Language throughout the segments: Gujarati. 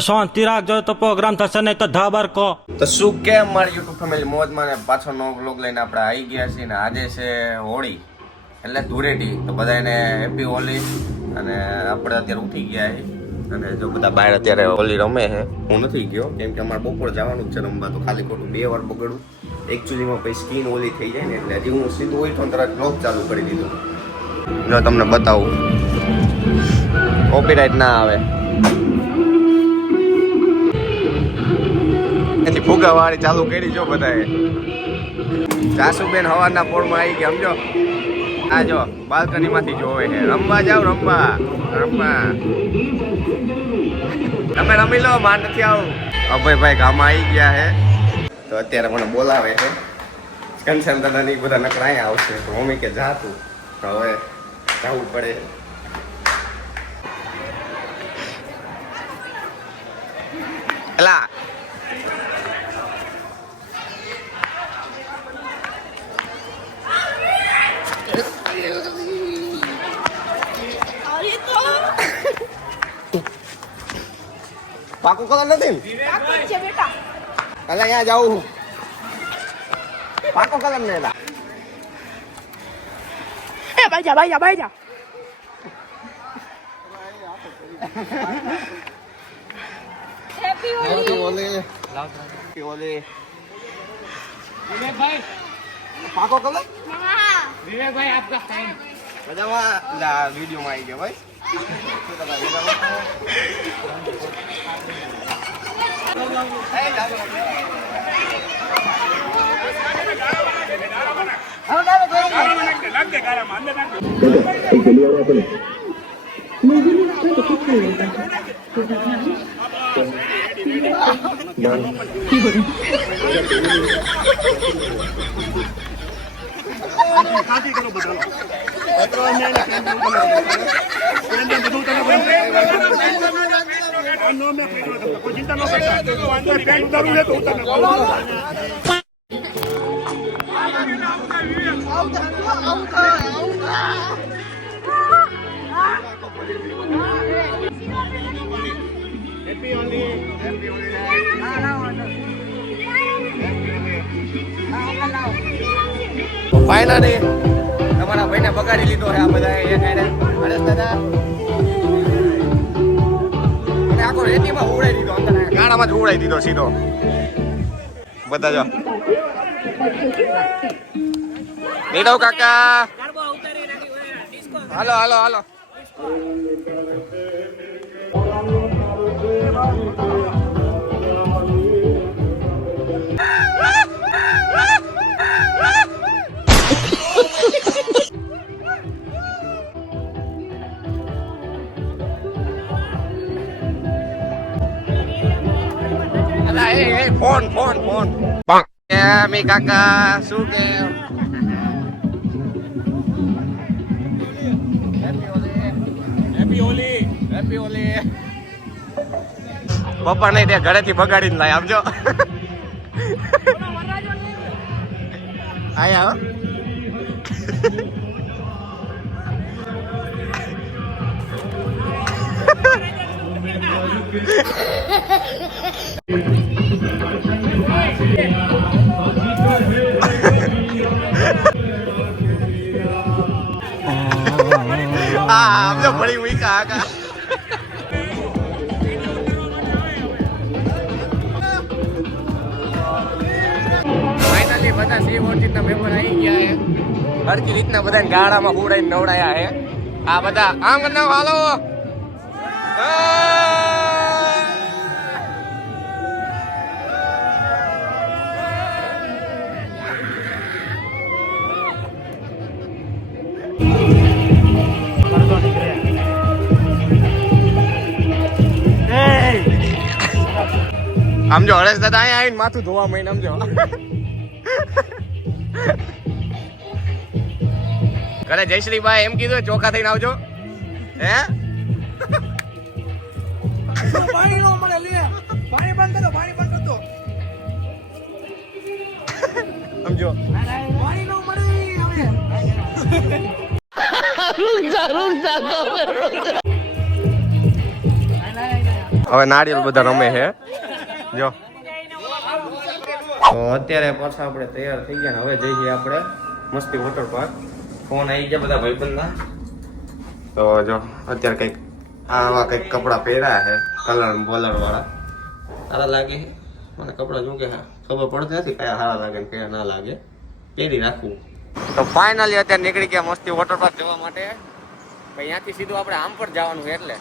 શાંતિ રાખજો તો પ્રોગ્રામ થશે નહીં તો ધાબર કો. તો શું કેમ મારી યુટ્યુબ ફેમિલી મોજમાં ને પાછો નવો વ્લોગ લઈને આપણે આવી ગયા છીએ ને આજે છે હોળી એટલે ધૂળેટી. તો બધાને હેપી હોલી. અને આપણે અત્યારે ઉઠી ગયા છીએ અને જો બધા બહાર અત્યારે હોલી રમે છે. હું નથી ગયો કેમ કે અમારે બપોર જવાનું જ છે રમવા. તો ખાલી ખોટું 2 વાર બગડું. એકચ્યુઅલીમાં પછી સ્કીન ઓલી થઈ જાય ને એટલે હજી હું સીધું ઉઠો તરત વ્લોગ ચાલુ કરી દીધો. જો તમને બતાવું કોપીરાઇટ ના આવે. એથી ફુગાવાળી ચાલુ કરી જો બધાએ. સાસુબેન હવારના પોળમાં આવી ગયા સમજો. આ જો બાલ્કની માંથી જોવે છે. રમવા જાવ રમવા રમવા. તમે રમી લો માર નથી આવું. અભયભાઈ ગામમાં આવી ગયા છે તો અત્યારે મને બોલાવે છે. કંચન દાદા ની બધા નકરા અહીંયા આવશે તો મમ્મી કે જા તું. તો હવે જવું પડે. એલા પાકું કલર નથી એટલે અહીંયા જાઉં. પાકો કલર ને એલા ભાઈ જા હેપી હોલી. હેપી હોલી. વિવેકભાઈ પાકો કલર. વિવેકભાઈ આપકા ફેન મજામાં. લા વિડિયો માં આવી ગયો ભાઈ. ફાઇનલી તમારા ભાઈને બગાડી લીધો છે આ બધા એક હારે. હરેશ દાદા અને આખો રેતીમાં ઉડાઈ દીધો. અંદર ગાડામાં જ ઉડાઈ દીધો સીધો. બધા જો નીરવ કાકા હાલો હાલો હાલો. ફોન ફોન ફોન મી કાકા શું કે હેપી હોલી. પપ્પા નહીં ત્યાં ઘરેથી બગાડીને લાય આપજો. આયા આપજો પડી હુઈ કાકા. ફાઇનલી બધા સેવ ઓર્ચિડના મેમ્બર આવી ગયા છે. હરકી રીતના બધા ગાળામાં ઉડાઈને નવડાયા છે. આ બધા આમ કરી નાખો હાલો. સમજો હરેશ દાદા અહીંયા આવીને માથું ધોવા માંડ્યા સમજો. ઘરે જયશ્રીભાઈ એમ કીધું ચોખા થઈને આવજો. હે પાણી નો મળે લે. પાણી બંધ કરો પાણી બંધ કરો. સમજો હવે નારિયેલ બધા રમે છે જો તો અત્યારે પાછા આપણે તૈયાર થઈ ગયા ને હવે જઈએ આપણે મસ્તી વોટર પાર્ક ફોન આવી ગયા બધા ભાઈબંધના તો જો અત્યારે કંઈક આવા કંઈક કપડાં પહેર્યા છે કલર બોલર વાળા સારા લાગે મને કપડાં જો કે ખબર પડતી નથી કયા સારા લાગે ને કયા ના લાગે પહેરી રાખવું તો ફાઇનલી અત્યારે નીકળી ગયા મસ્તી વોટર પાર્ક જવા માટે અહીંયાથી સીધું આપણે આમ પર જવાનું છે એટલે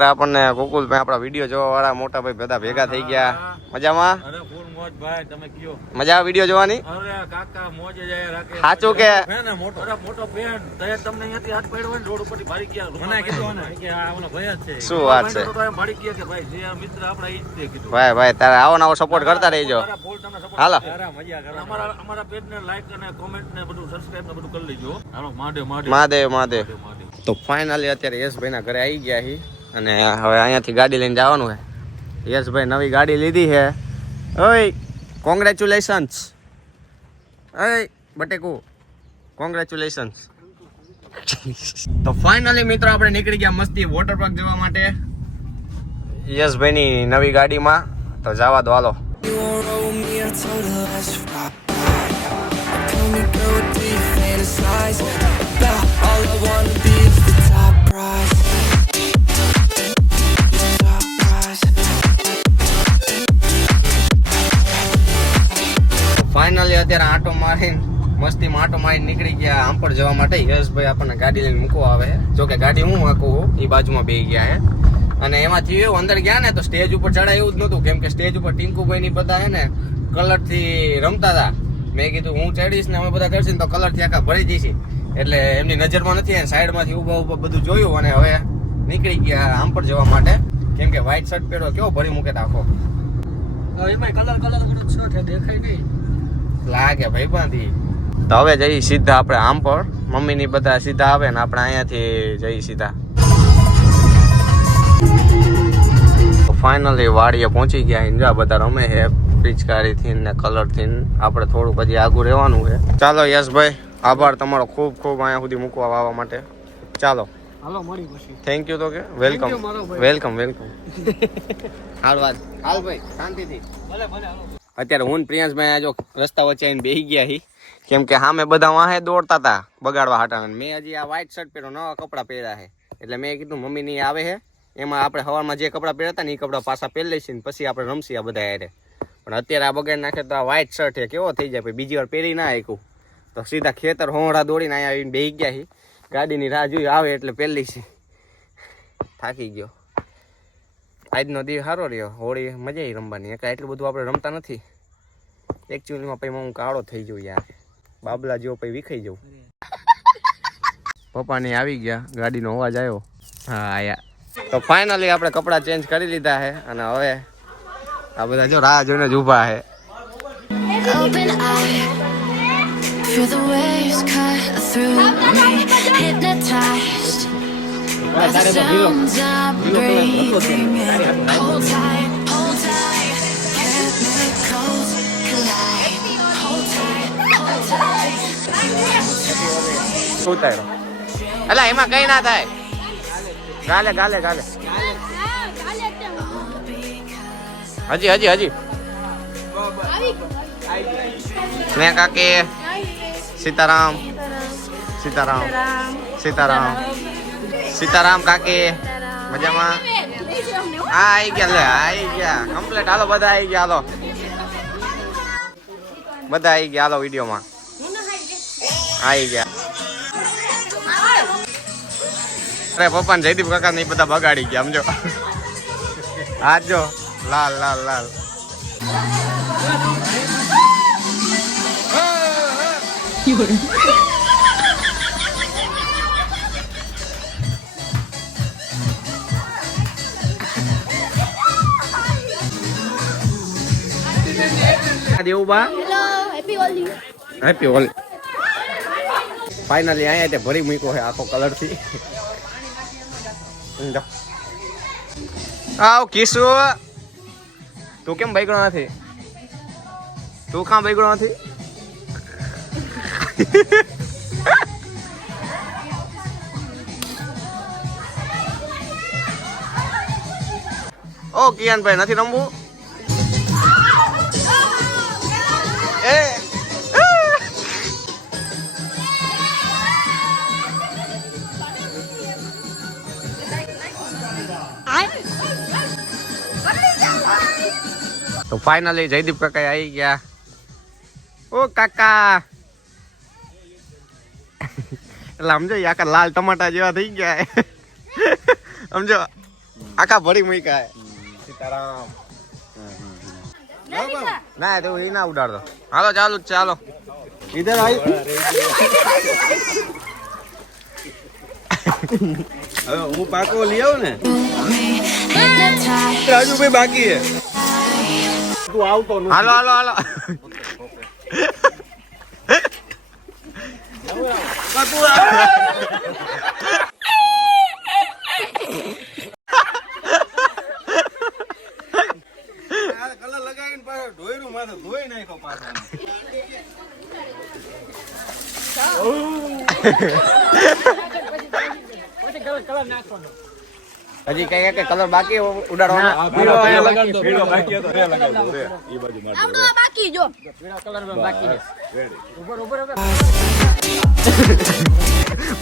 આપણને ગોકુલભાઈ આપણા વિડીયો જોવા વાળા મોટા ભાઈ બધા ભેગા થઈ ગયા મજામાં અરે ફૂલ મોજ ભાઈ તમે કયો મજા આવે વિડીયો જોવાની અરે કાકા મોજ જાય રાખે સાચું કે ને મોટો બેન તય તમને અહીંયાથી હાથ પડ્યો ને રોડ ઉપરથી ભાડી ગયા મને કીધું ને કે આ ઓલા ભાઈ જ છે શું વાત છે તો એમ ભાડી ગયા કે ભાઈ જે આ મિત્ર આપણા ઈ જ છે કીધું ભાઈ તારે આવો નવો સપોર્ટ કરતા રહેજો ફૂલ તમને સપોર્ટ હાલો મજા કરે અમારા પેજ ને લાઈક અને કોમેન્ટ ને બધું સબસ્ક્રાઇબ ને બધું કરી લેજો હાલો મહાદેવ મહાદેવ તો ફાઇનલી અત્યારે યશભાઈ ના ઘરે આવી ગયા છીએ અને હવે અહીંયાથી ગાડી લઈને જવાનું છે યશભાઈ નવી ગાડી લીધી છે ઓય કોંગ્રેચ્યુલેશન્સ ઓય બટેકુ કોંગ્રેચ્યુલેશન્સ તો ફાઇનલી મિત્રો આપણે નીકળી ગયા મસ્તી વોટર પાર્ક જવા માટે યશભાઈની નવી ગાડીમાં તો જવા દો હાલો ફાઇનલી અત્યારે આંટો મારીને મસ્તીમાં આંટો મારીને નીકળી ગયા આમ પર જવા માટે યશભાઈ આપણને ગાડી લઈને મૂકવા આવે છે જો કે ગાડી હું હાકું એ બાજુમાં બેસી ગયા છે અને એમાંથી એવું અંદર ગયા ને તો સ્ટેજ ઉપર ચડાય એવું જ નહોતું કેમ કે સ્ટેજ ઉપર ટિંકુભાઈ ની બધા હે ને કલરથી રમતા હતા મેં કીધું હું ચડીશ ને અમે બધા કરશું તો કલરથી આખા ભરી જઈશી એટલે એમની નજરમાં નથી સાઈડમાંથી ઉભા બધું જોયું અને હવે નીકળી ગયા આમ પર જવા માટે કેમ કે વ્હાઈટ શર્ટ પહેરો કેવો ભરી મૂકે આખો એમાં કલર બધું શર્ટ દેખાય નહીં લાગે ભાઈ બાંધી તો હવે જઈ સીધા આપણે આમ પર મમ્મી ની બધા સીધા આવે ને આપણે અહીંયાથી જઈ સીધા ફાઇનલી વાડીએ પહોંચી ગયા ઇન્દ્રા બધા રમે છે પિચકારી થી ને કલર થી આપણે થોડુંક હજી આગું રહેવાનું છે ચાલો યશભાઈ આભાર તમારો ખૂબ ખૂબ અહીંયા સુધી મૂકવા આવવા માટે ચાલો હાલો મળી પછી થેન્ક યુ તો કે વેલકમ હાલ વાત હાલ ભાઈ શાંતિથી ભલે હાલો અત્યારે હું પ્રિયાંશભાઈ જો રસ્તા વચ્ચે આવીને બેસી ગયા હી કેમ કે સામે બધા વાહે દોડતા હતા બગાડવા હાટા મેં હજી આ વ્હાઈટ શર્ટ પહેર્યો નવા કપડાં પહેર્યા છે એટલે મેં કીધું મમ્મી ની આવે છે એમાં આપણે હવામાં જે કપડાં પહેર્યા હતા ને એ કપડાં પાછા પહેરી લઈશું ને પછી આપણે રમશી આ બધા હારે પણ અત્યારે આ બગાડ નાખે તો આ વ્હાઈટ શર્ટ છે કેવો થઈ જાય બીજી વાર પહેરી ના આપ્યું તો સીધા ખેતર હોંડા દોડીને અહીંયા આવીને બેસી ગયા હી ગાડીની રાહ જોઈ આવે એટલે પહેરી છે થાકી ગયો આજનો દિવસ સારો રહ્યો હોળી મજા આવી રમવાની એટલું બધું આપણે રમતા નથી એકચ્યુઅલીમાં પછી હું કાળો થઈ જાઉં યાર બાબલા જેવો પછી વિખાઈ જાઉં પપ્પાની આવી ગયા ગાડીનો અવાજ આવ્યો હા આયા તો ફાઇનલી આપણે કપડાં ચેન્જ કરી લીધા છે અને હવે આ બધા જો રાહ જોઈને જ ઊભા છે Open eye, feel the waves cut through me, hypnotized by the sounds I'm breathing in. Hold tight, chemicals collide. Hold tight. ઉતારો અલા એમાં કઈ ના થાય ગાલે હજી મેં કાકી સીતારામ કાકી મજામાં આવી ગયા કમ્પ્લીટ હાલો બધા આવી ગયા હાલો વિડીયોમાં આવી ગયા અરે પપ્પા ને જયદીપ કાકા ને બધા બગાડી ગયા સમજો આ જો લાલ દેવું બા હેલો હેપી હોલી ફાઇનલી અહીંયા તે ભરી મૂક્યો છે આખો કલર થી આવ કિશુ તું કેમ બાઈકડો નથી તું કાં બાઈકડો નથી ઓ કિયાનભાઈ નથી રમવું એ તો ફાઇનલી જયદીપ કાકા આવી ગયા ઓ કાકા એટલે સમજો આખા લાલ ટમાટા જેવા થઈ ગયા સમજો આખા ભરી મૂક્યા સીતારામ ના તો એ ના ઉડાડતો હાલો ચાલો ચાલો ઇધર આવી હવે હું પાકો લઈ આવું ને hypnotized. રાજુભાઈ બાકી હે તું આવતો નથી હાલો હાલો હાલો કલર લગાવીને પાછો ઢોયરું માથે ધોઈ નાખ્યો પાછો હજી કઈ કઈ કલર બાકી ઉડાડવાના પીળો બાકી હતો રે લગાવી દો રે ઈ બાજુ માર દો રે બાકી જો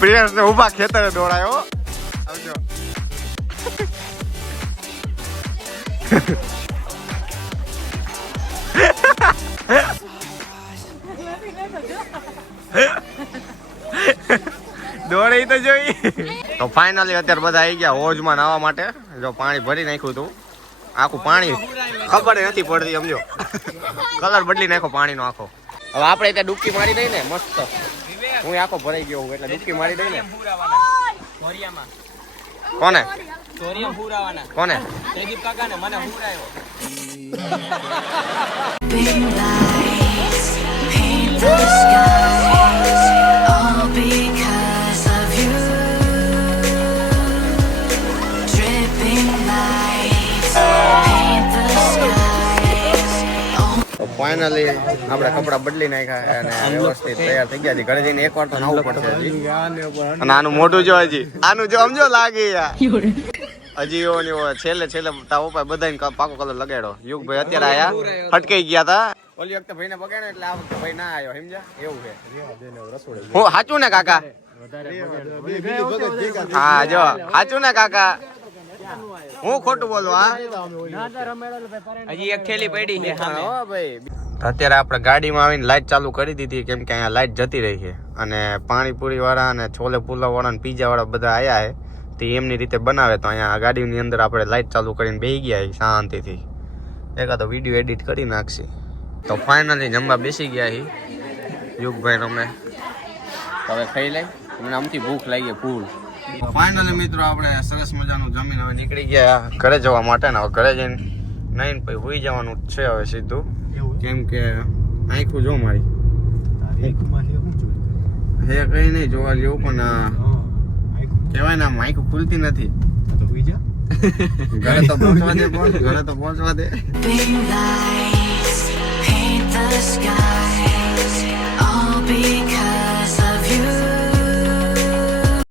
પ્રિયંશ ને ઉભા ખેતરે દોડાયો આવજો દોડી તો જોઈ તો ફાઇનલી અત્યારે બધા આવી ગયા હોજમાં નાવા માટે જો પાણી ભરી નાખ્યું હતું આખું પાણી ખબર નથી પડતી સમજો કલર બદલી નાખો પાણીનો આખો હવે આપણે ત્યાં ડૂબકી મારી દઈ ને મસ્ત હું આખો ભરાઈ ગયો હું એટલે ડૂબકી મારી દઈ ને કોને કોને Big lights paint the skies, all because of you. Dripping lights paint the skies. Finally આપણે કપડા બદલી નાખ્યા અને વ્યવસ્થિત તૈયાર થઈ ગયા છે ઘરે જઈને એકવાર તો નાવું પડશે હજી અને આનું મોઢું જો હજી આનું જો સમજો લાગે યાર હજી એવો ને એવો છેલ્લે તાવ ઉપર બધાને પાકો કલર લગાડ્યો યુગભાઈ અત્યારે આયા હટકાઈ ગયા હતા ઓલી વખતે ભાઈને બગાડ્યો એટલે આ વખતે ભાઈ ના આવ્યો સમજ્યા એવું છે હું સાચું ને કાકા હા જો સાચું ને કાકા હું ખોટું બોલું હા હજી એક થેલી પડી છે સામે. હા ભાઈ અત્યારે આપણે ગાડીમાં આવીને લાઈટ ચાલુ કરી દીધી કેમ કે અહીંયા લાઈટ જતી રહી છે અને પાણીપુરી વાળા અને છોલે પુલાવ વાળા અને પીઝા વાળા બધા આયા છે તે એમની રીતે બનાવે તો અહીંયા ગાડીની અંદર આપણે લાઈટ ચાલુ કરીને બેસી ગયા છે શાંતિથી એકાદો વિડીયો એડિટ કરી નાખશે તો ફાઇનલી જમવા બેસી ગયા છે યુગભાઈ અમે હવે ખાઈ લઈ મને આમથી ભૂખ લાગી ફૂલ ફાઇનલી મિત્રો આપણે સરસ મજાનું જમીન હવે નીકળી ગયા ઘરે જવા માટે ને હવે ઘરે જઈને નહીં પછી હોઈ જવાનું જ છે હવે સીધું કેમ કે આંખું જો મારી હે કઈ નહીં જોવા જેવું પણ કહેવાય ને આમ આંખું ખુલતી નથી ઘરે તો પહોંચવા દે ઘરે તો પહોંચવા દે Big lights paint the skies, all because